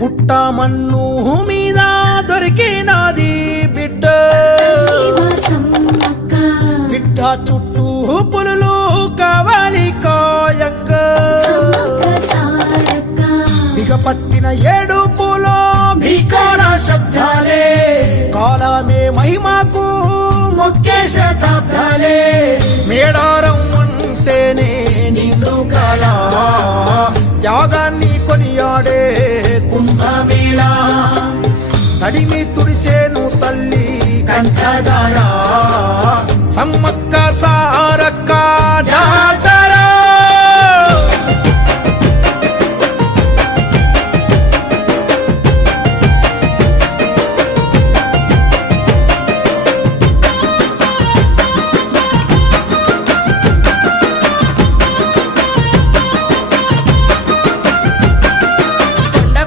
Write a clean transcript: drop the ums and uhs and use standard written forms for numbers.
పుట్ట మన్ను మీద దొరికినది బిడ్డ బిడ్డ చుట్టూ పులులు కావాలి కాయంగ బిగపట్టిన ఏడుపులో భీకర శబ్దాలే కాలమే మహిమకు మొక్కే శతాబ్దాలే మేడారం అంటేనే నిండు కళ త్యాగాన్ని కొనియాడే కుంభమేళ తడిమి తుడిచేను తల్లి కంఠధార సమ్మక్క